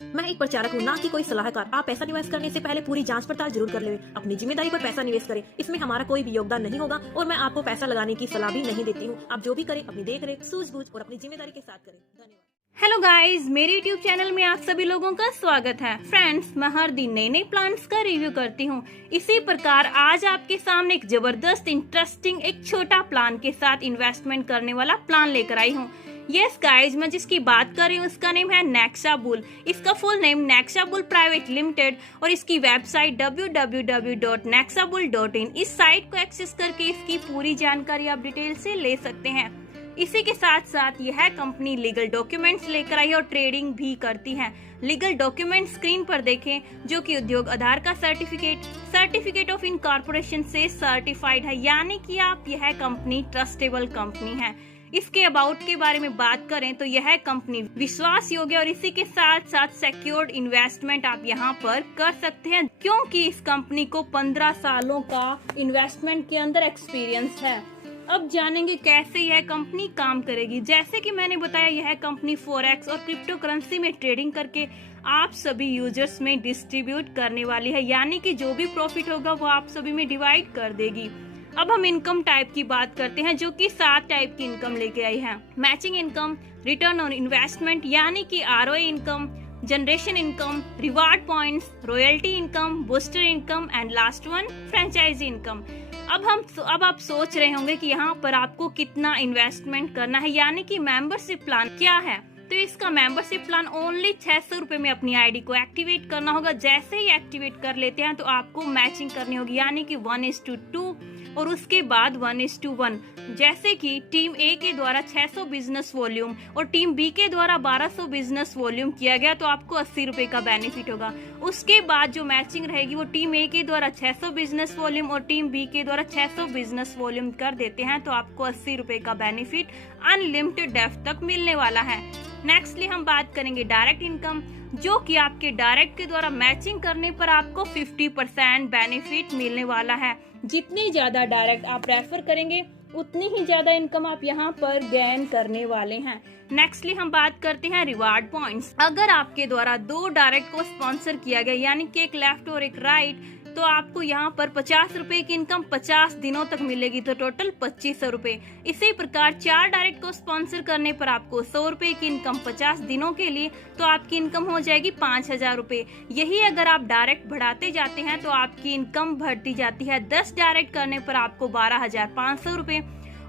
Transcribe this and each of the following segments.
मैं एक प्रचारक हूँ, ना कि कोई सलाहकार। आप पैसा निवेश करने से पहले पूरी जांच पड़ताल जरूर कर लें। अपनी जिम्मेदारी पर पैसा निवेश करें, इसमें हमारा कोई भी योगदान नहीं होगा और मैं आपको पैसा लगाने की सलाह भी नहीं देती हूँ। आप जो भी करें अपनी देख रेख, सूझबूझ और अपनी जिम्मेदारी के साथ करें। धन्यवाद। हेलो गाइस, मेरे यूट्यूब चैनल में आप सभी लोगों का स्वागत है। फ्रेंड्स, मैं हर दिन नए नए प्लान्स का रिव्यू करती हूँ। इसी प्रकार आज आपके सामने एक जबरदस्त इंटरेस्टिंग एक छोटा प्लान के साथ इन्वेस्टमेंट करने वाला प्लान लेकर आई हूँ। यस गाइज, मैं जिसकी बात कर रही हूँ उसका नेम है नेक्सा बुल। इसका full name Nexa bull private limited और इसकी वेबसाइट www.nexabull.in। इस साइट को एक्सेस करके इसकी पूरी जानकारी आप डिटेल से ले सकते हैं। इसी के साथ साथ यह कंपनी लीगल डॉक्यूमेंट्स लेकर आई है और ट्रेडिंग भी करती है। लीगल डॉक्यूमेंट स्क्रीन पर देखें, जो कि उद्योग आधार का सर्टिफिकेट ऑफ इनकॉर्पोरेशन से सर्टिफाइड है, यानी कि आप यह कंपनी ट्रस्टेबल कंपनी है। इसके अबाउट के बारे में बात करें तो यह कंपनी विश्वास योग्य और इसी के साथ साथ सिक्योर्ड इन्वेस्टमेंट आप यहाँ पर कर सकते हैं, क्योंकि इस कंपनी को 15 सालों का इन्वेस्टमेंट के अंदर एक्सपीरियंस है। अब जानेंगे कैसे यह कंपनी काम करेगी। जैसे कि मैंने बताया, यह कंपनी फॉरेक्स और क्रिप्टो करेंसी में ट्रेडिंग करके आप सभी यूजर्स में डिस्ट्रीब्यूट करने वाली है, यानी कि जो भी प्रॉफिट होगा वो आप सभी में डिवाइड कर देगी। अब हम इनकम टाइप की बात करते हैं, जो कि 7 टाइप की इनकम लेके आई है। Matching income, return on investment यानी कि ROI income, generation income, reward points, royalty income, booster income and last one franchise income. अब आप सोच रहे होंगे कि यहाँ पर आपको कितना इन्वेस्टमेंट करना है, यानी कि मेंबरशिप प्लान क्या है। तो इसका मेंबरशिप प्लान ओनली 600 रुपए में अपनी आईडी को एक्टिवेट करना होगा। जैसे ही एक्टिवेट कर लेते हैं तो आपको मैचिंग करनी होगी, यानी कि 1:2 और उसके बाद 1:1। जैसे कि टीम ए के द्वारा 600 बिजनेस वॉल्यूम और टीम बी के द्वारा 1200 बिजनेस वॉल्यूम किया गया तो आपको 80 रुपए का बेनिफिट होगा। उसके बाद जो मैचिंग रहेगी वो टीम ए के द्वारा 600 बिजनेस वॉल्यूम और टीम बी के द्वारा 600 बिजनेस वॉल्यूम कर देते हैं तो आपको 80 रुपए का बेनिफिट अनलिमिटेड डेप्थ तक मिलने वाला है। नेक्स्टली हम बात करेंगे डायरेक्ट इनकम, जो कि आपके डायरेक्ट के द्वारा मैचिंग करने पर आपको 50% बेनिफिट मिलने वाला है। जितनी ज्यादा डायरेक्ट आप रेफर करेंगे उतनी ही ज्यादा इनकम आप यहाँ पर गेन करने वाले हैं। नेक्स्टली हम बात करते हैं रिवार्ड पॉइंट्स। अगर आपके द्वारा 2 डायरेक्ट को स्पॉन्सर किया गया, यानी कि एक लेफ्ट और एक राइट, तो आपको यहाँ पर 50 रुपए की इनकम 50 दिनों तक मिलेगी, तो टोटल 2500 रुपए। इसी प्रकार 4 डायरेक्ट को स्पॉन्सर करने पर आपको 100 रुपए की इनकम 50 दिनों के लिए, तो आपकी इनकम हो जाएगी 5000 रुपए। यही अगर आप डायरेक्ट बढ़ाते जाते हैं तो आपकी इनकम बढ़ती जाती है। 10 डायरेक्ट करने पर आपको 12,500 रुपए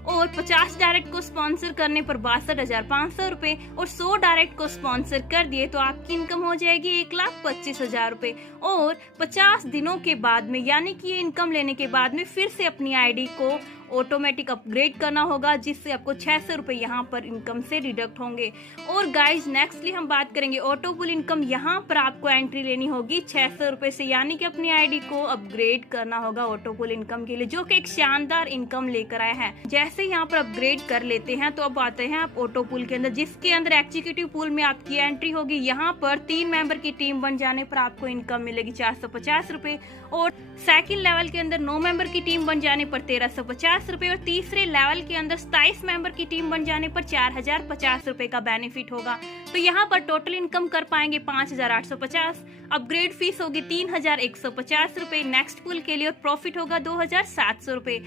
और 50 डायरेक्ट को स्पॉन्सर करने पर 62,500 रुपए और 100 डायरेक्ट को स्पॉन्सर कर दिए तो आपकी इनकम हो जाएगी 1,25,000 रुपए। और 50 दिनों के बाद में, यानी कि ये इनकम लेने के बाद में फिर से अपनी आईडी को ऑटोमेटिक अपग्रेड करना होगा, जिससे आपको 600 रुपए यहाँ पर इनकम से डिडक्ट होंगे। और गाइज, नेक्स्टली हम बात करेंगे ऑटो पुल इनकम। यहाँ पर आपको एंट्री लेनी होगी 600 रुपए से, यानी कि अपनी आईडी को अपग्रेड करना होगा ऑटो पुल इनकम के लिए, जो कि एक शानदार इनकम लेकर आया है। जैसे यहाँ पर अपग्रेड कर लेते हैं तो अब आते हैं आप ऑटो पुल के अंदर, जिसके अंदर एग्जीक्यूटिव पुल में आपकी एंट्री होगी। यहाँ पर 3 मेंबर की टीम बन जाने पर आपको इनकम मिलेगी 450 रुपए और सेकंड लेवल के अंदर 9 मेंबर की टीम बन जाने पर 1350 रुपए और तीसरे लेवल के अंदर 27 मेंबर की टीम बन जाने पर 4050 रुपए का बेनिफिट होगा। तो यहाँ पर टोटल इनकम कर पाएंगे 5850। अपग्रेड फीस होगी 3150 रुपए नेक्स्ट पुल के लिए और प्रॉफिट होगा 2700 रुपए।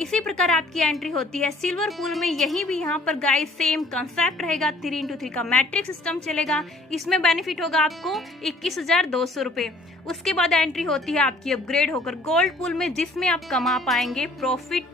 इसी प्रकार आपकी एंट्री होती है सिल्वर पूल में। यही भी यहाँ पर गाइस सेम कंसेप्ट रहेगा, 3x3 का मैट्रिक सिस्टम चलेगा। इसमें बेनिफिट होगा आपको 21,200 रुपए। उसके बाद एंट्री होती है आपकी अपग्रेड होकर गोल्ड पूल में, जिसमें आप कमा पाएंगे प्रॉफिट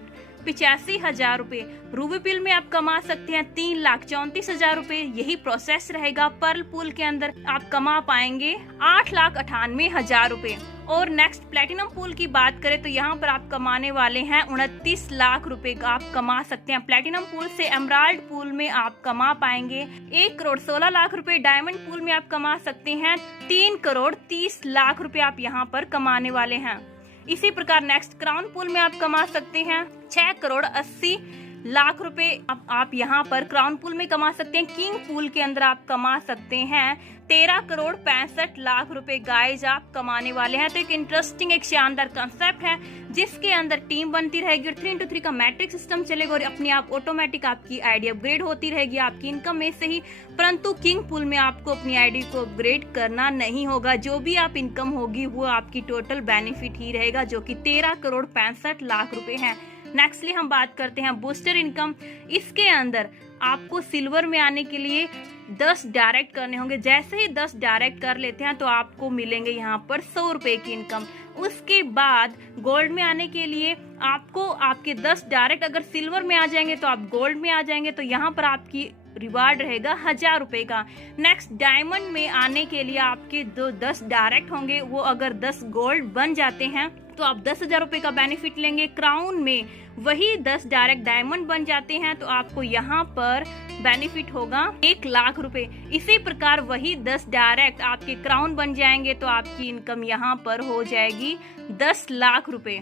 85,000 रुपए। रूबी पूल में आप कमा सकते हैं 3,34,000 रुपए। यही प्रोसेस रहेगा। पर्ल पूल के अंदर आप कमा पाएंगे 8,98,000 रुपए। और नेक्स्ट प्लेटिनम पूल की बात करें तो यहाँ पर आप कमाने वाले हैं 29 लाख रुपए का आप कमा सकते हैं प्लेटिनम पूल से। एमराल्ड पूल में आप कमा पाएंगे 1,16,00,000 रुपए। डायमंड पूल में आप कमा सकते हैं 3,30,00,000 रुपए आप यहाँ पर कमाने वाले हैं। इसी प्रकार नेक्स्ट क्राउन पूल में आप कमा सकते हैं 6,80,00,000 लाख रुपए आप यहाँ पर क्राउन पूल में कमा सकते हैं। किंग पूल के अंदर आप कमा सकते हैं 13,65,00,000 रुपए गाइज आप कमाने वाले हैं। तो एक इंटरेस्टिंग, एक शानदार कंसेप्ट है जिसके अंदर टीम बनती रहेगी और 3x3 का मैट्रिक सिस्टम चलेगा और अपने आप ऑटोमेटिक आपकी आईडी अपग्रेड होती रहेगी आपकी इनकम में से ही। परंतु किंग पूल में आपको अपनी आईडी को अपग्रेड करना नहीं होगा। जो भी आप इनकम होगी वो आपकी टोटल बेनिफिट ही रहेगा, जो कि 13,65,00,000 रुपए है। नेक्स्टली हम बात करते हैं बूस्टर इनकम। इसके अंदर आपको सिल्वर में आने के लिए 10 डायरेक्ट करने होंगे। जैसे ही 10 डायरेक्ट कर लेते हैं तो आपको मिलेंगे यहाँ पर 100 रुपए की इनकम। उसके बाद गोल्ड में आने के लिए आपको आपके 10 डायरेक्ट अगर सिल्वर में आ जाएंगे तो आप गोल्ड में आ जाएंगे, तो यहाँ पर आपकी रिवार्ड रहेगा 1000 रुपए का। नेक्स्ट डायमंड में आने के लिए आपके जो 10 डायरेक्ट होंगे वो अगर 10 गोल्ड बन जाते हैं तो आप 10,000 रुपए का बेनिफिट लेंगे। क्राउन में वही 10 डायरेक्ट डायमंड बन जाते हैं तो आपको यहाँ पर बेनिफिट होगा 1 लाख रुपए। इसी प्रकार वही 10 डायरेक्ट आपके क्राउन बन जाएंगे तो आपकी इनकम यहाँ पर हो जाएगी 10 लाख रुपए,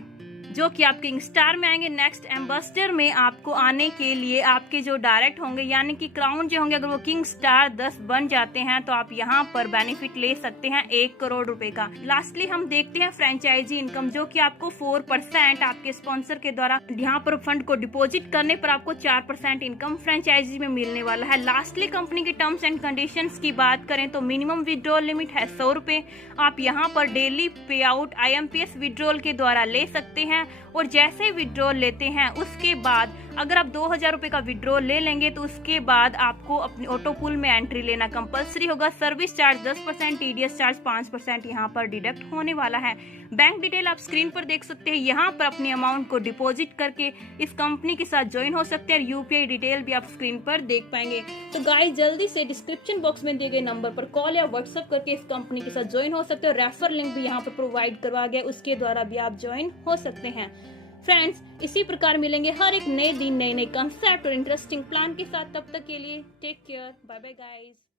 जो कि आप किंग स्टार में आएंगे। नेक्स्ट एम्बेसडर में आपको आने के लिए आपके जो डायरेक्ट होंगे यानी कि क्राउन जो होंगे अगर वो किंग स्टार 10 बन जाते हैं तो आप यहाँ पर बेनिफिट ले सकते हैं 1 करोड़ रुपए का। लास्टली हम देखते हैं फ्रेंचाइजी इनकम, जो कि आपको 4% आपके स्पॉन्सर के द्वारा यहाँ पर फंड को डिपॉजिट करने पर आपको 4% इनकम फ्रेंचाइजी में मिलने वाला है। लास्टली कंपनी के टर्म्स एंड कंडीशंस की बात करें तो मिनिमम विड्रॉल लिमिट है 100 रुपए। आप यहाँ पर डेली पे आउट IMPS विड्रॉल के द्वारा ले सकते हैं और जैसे विड्रॉल लेते हैं उसके बाद अगर आप 2000 रुपए का विड्रॉल ले लेंगे तो उसके बाद आपको अपनी ऑटो पूल में एंट्री लेना कंपलसरी होगा। सर्विस चार्ज 10%, TDS चार्ज 5% यहाँ पर डिडक्ट होने वाला है। बैंक डिटेल आप स्क्रीन पर देख सकते हैं। यहाँ पर अपनी अमाउंट को डिपॉजिट करके इस कंपनी के साथ ज्वाइन हो सकते हैं। UPI डिटेल भी आप स्क्रीन पर देख पाएंगे। तो गाइस जल्दी से डिस्क्रिप्शन बॉक्स में दिए गए नंबर पर कॉल या व्हाट्सएप करके इस कंपनी के साथ ज्वाइन हो सकते हैं। रेफर लिंक भी यहाँ पर प्रोवाइड करवा गया, उसके द्वारा भी आप ज्वाइन हो सकते हैं। फ्रेंड्स इसी प्रकार मिलेंगे हर एक नए दिन नए नए कंसेप्ट और इंटरेस्टिंग प्लान के साथ। तब तक के लिए take care, bye bye guys.